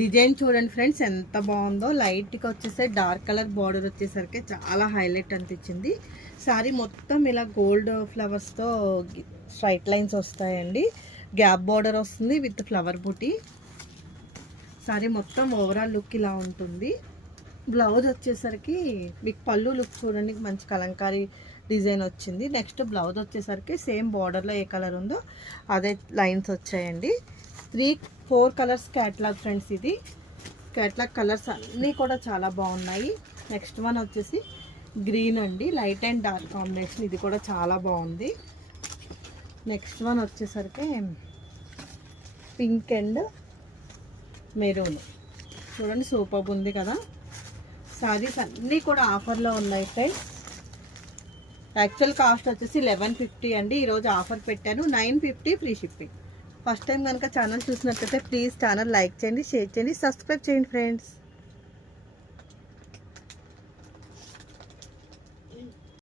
Design చూడండి friends ఎంత బాగుందో. లైట్గా వచ్చేసరి డార్క్ కలర్ బార్డర్ వచ్చేసరికి చాలా హైలైట్ అనిపించింది. సారీ మొత్తం ఇలా గోల్డ్ ఫ్లవర్స్తో స్ట్రైట్ లైన్స్ వస్తాయండి. గ్యాప్ బార్డర్ వస్తుంది విత్ ఫ్లవర్ బుటీ. సారీ మొత్తం ఓవరాల్ లుక్ ఇలా ఉంటుంది. బ్లౌజ్ వచ్చేసరికి మీకు పళ్ళు లుక్ చూడండి, మంచి కలంకారీ డిజైన్ వచ్చింది. నెక్స్ట్ బ్లౌజ్ వచ్చేసరికి సేమ్ బార్డర్లో ఏ కలర్ ఉందో అదే లైన్స్ వచ్చాయండి. 3-4 కలర్స్ క్యాట్లాగ్ ఫ్రెండ్స్. ఇది క్యాట్లాగ్ కలర్స్ అన్నీ కూడా చాలా బాగున్నాయి. నెక్స్ట్ వన్ వచ్చేసి గ్రీన్ అండి, లైట్ అండ్ డార్క్ కాంబినేషన్. ఇది కూడా చాలా బాగుంది. నెక్స్ట్ వన్ వచ్చేసరికి పింక్ అండ్ మెరూన్. చూడండి సూపర్ ఉంది కదా. సారీస్ అన్నీ కూడా ఆఫర్లో ఉన్నాయి ఫ్రెండ్స్. యాక్చువల్ కాస్ట్ వచ్చేసి 1150 అండి. ఈరోజు ఆఫర్ పెట్టాను 950 ఫ్రీ షిప్పింగ్. ఫస్ట్ టైం కనుక ఛానల్ చూసినట్లయితే ప్లీజ్ ఛానల్ లైక్ చేయండి, షేర్ చేయండి, సబ్స్క్రైబ్ చేయండి ఫ్రెండ్స్.